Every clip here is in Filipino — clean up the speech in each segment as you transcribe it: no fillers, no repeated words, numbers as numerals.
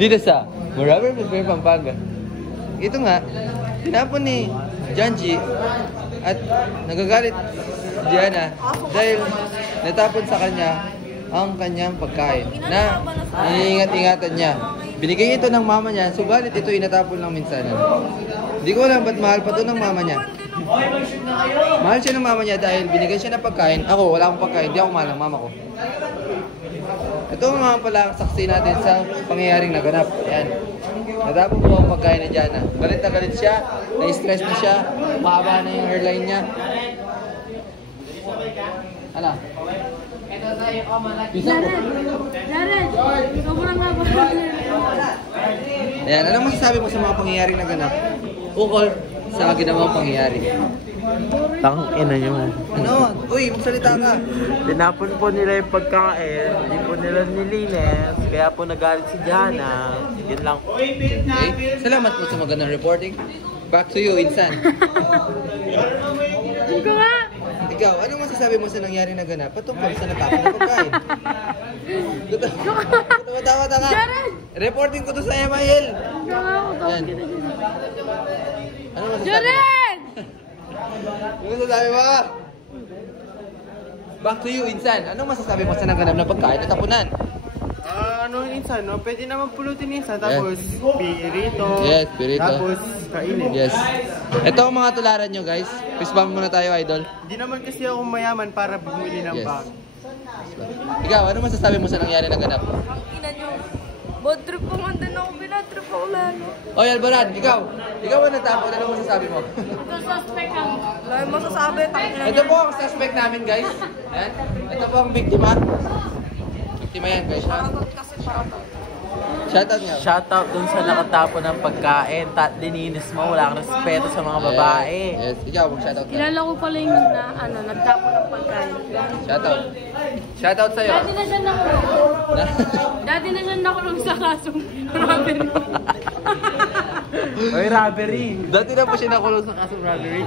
Dito sa Moravi Prepare Pampanga. Ito nga, tinapon ni Janji at nagagalit si Diana dahil natapon sa kanya ang kanyang pagkain na iniingat-ingatan niya. Binigay ito ng mama niya, subalit ito inatapon lang minsanan. Hindi ko alam ba't mahal pa ito ng mama niya. Mahal siya ng mama niya dahil binigay siya ng pagkain. Ako, wala akong pagkain, hindi ako mahal ng mama ko. Ito nga pala ang saksi natin sa pangyayaring naganap. Ayan. Natapon po ang pagkain ni Diana. Galit na galit siya, na-stress na siya, mahaba na yung hairline niya. Ano? Jared! Sobrang nga ba? Ayan, anong masasabi mo sa mga pangyayaring naganap? Ukol sa ginawang pangyayari. Tangina nyo. Ano? Uy, magsalita ka. Tinapon po nila yung pagkain, hindi po nila nilinis, kaya po nagalit si Diana. Yun lang po. Okay. Salamat po sa magandang reporting. Back to you, Insan. Hindi ko nga! Ikaw, anong masasabi mo sa nangyari na ganap patungkol sa natapon na pagkain? Tumatawa ka. Jared! Reporting ko to sa MIL. Ayan. Ano masasabi? Jared! Ano masasabi mo? Back to you, Insan. Anong masasabi mo sa naganap na pagkain at tapunan? Ano insan, no? Pwede naman pulutin insan, tapos pirito. Yes, pirito. Tapos kainin. Yes. Ito ang mga tularan nyo, guys. Fist bump muna tayo, idol. Hindi naman kasi ako mayaman para bumili ng Yes. bag. Ikaw, ano masasabi mo sa nangyari na ganap? Ang ina nyo. Bad trip po nga din ako. Binatrip ako lalo. Oy, Albaran, ikaw ang natapon. Ano masasabi mo? Ito suspect ang... Wala yung masasabi. Ito po ang suspect namin, guys. Yan. Ito po ang biktima. Biktima yan, guys. Kasi para to. Shoutout nga. Shoutout dun sa nakatapon ng pagkain. Dininis mo, wala kang respeto sa mga babae. Yes. Ikaw, mag-shoutout ka. Kilala ko pala yung nagtapon ng pagkain. Shoutout. Shoutout sa'yo. Dati na siya nakulong. Dati na siya nakulong sa kasong robbery. Oy, robbery. Dati na po siya nakulong sa kasong robbery.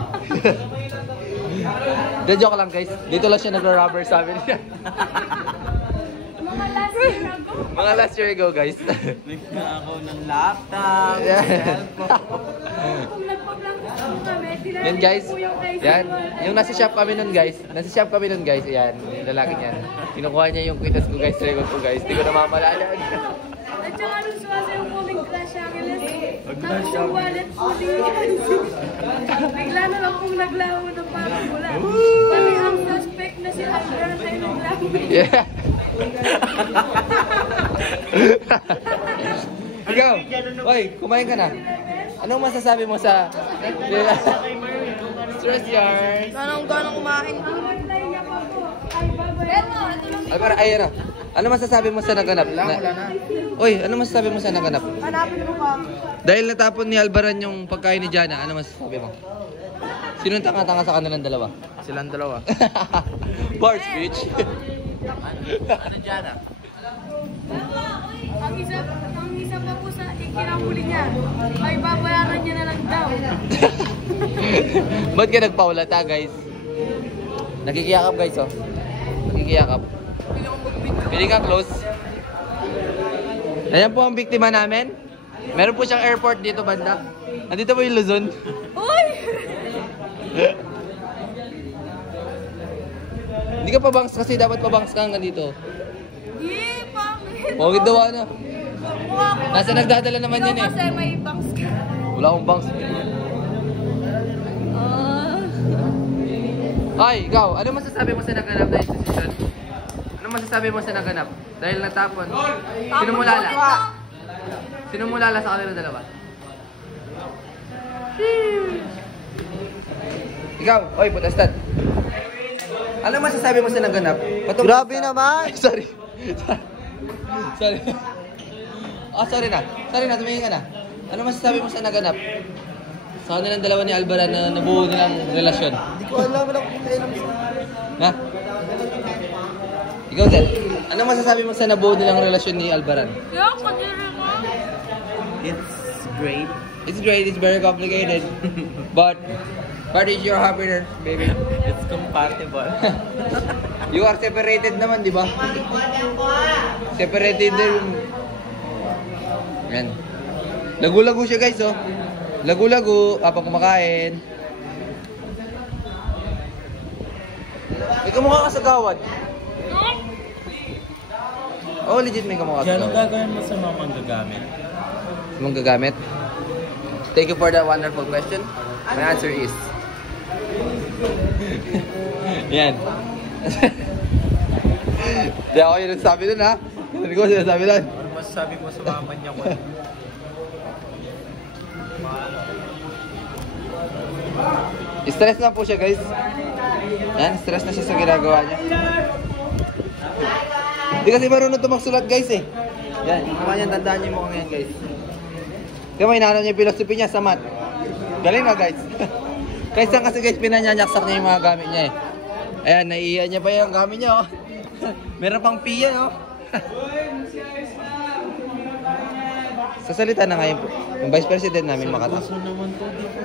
De joke lang, guys. Dito lang siya nag-robber sa amin. Mga last year ago. Mga last year ago, guys. Nagnakaw ng laptop, Yeah. cellphone. Kung nagpa-blank kami, tinanong Yan, guys. ko yung IC Yan. mo. Yung nasa shop kami nun, guys. Nasa shop kami nun, guys. Yan. Yung lalaki niyan. Kinukuha niya yung kwitas ko, guys. Record ko, guys. Hindi ko namamalala. At saka nung suwasa yung coming Clash Angeles, tapos yung wallet ko din bigla na lang kung naglaho ng parang bula. Pati ang suspect na si Albert ay naglaho. Yeah. Ikaw, oy, kumain ka na. Anong masasabi mo sa stress yarn? Ganong kumain. Alvaro, ay ano? Ano masasabi mo sa naganap? Oy, ano masasabi mo sa naganap? Hanapin mo pa. Dahil natapon ni Albaran yung pagkain ni Jana, ano masasabi mo? Sino ang tanga-tanga sa kanilang dalawa? Silang dalawa. Bar speech. Ano dyan ah? Ang isa pa po sa ikinahuli niya, ay babayaran niya na lang daw. Ba't ka nagpaulata, guys? Nakikiyakap, guys, oh. Nakikiyakap. Pili ka close. Ayan po ang biktima namin. Meron po siyang airport dito, banda. Nandito po yung Luzon. Uy! Hindi ka pabangs kasi dapat pabangs ka hanggang dito. Yee, pangit! Pagod daw ano. Mukha ko. Nasa nagdadala naman Ikaw yan eh. kasi may bangs ka. Wala akong bangs. Ay, ikaw, ano masasabi mo sa naganap na institution? Ano masasabi mo sa naganap? Dahil natapon. Sino mo lala? Sino mo lala sa kanila dalawa? Ikaw, oy, putastad. Ano masasabi mo sa naganap? Patungkol Grabe sa- naman! Sorry. Sorry. Oh, sorry na, tumingin ka na. Ano masasabi mo sa naganap? Sa kanilang dalawa ni Albaran na nabuo nilang relasyon. Hindi ko alam, wala akong alam sa... Ha? Ikaw, Zed. Ano masasabi mo sa nabuo nilang relasyon ni Albaran? Kaya kadiri ko. It's great. It's great, it's very complicated. But is your happiness, baby? It's compatible. You are separated naman, di ba? Separated din. Yan. Lagu-lagu siya guys, oh. Lagu-lagu, habang kumakain. May kamukha ka sa gawad. Oh, legit may kamukha sa Anong gawad. gagawin mo sa mga manggagamit? Mong gagamit? Thank you for that wonderful question. My answer is... Yan. Di ako yung nagsabi dun, ha? Hindi ko sinasabi dun. Ano masasabi mo sa mga manyakon? Stress na po siya, guys. Yan, stress na siya sa ginagawa niya. Hindi kasi marunong ito magsulat, guys, eh. Yan, yung mga yan, tandaan niyo mo yan, guys. Kaya may inaano niya yung philosophy niya sa math. Galing na, guys. Kaysa kasi, guys, pinanyanyaksak niya yung mga gamit niya, eh. Ayan, naiiyan niya pa yung gamit niya, oh. Meron pang piya, oh. Sa salita na ngayon po, yung vice president namin makatapos. Kaso naman to, di ko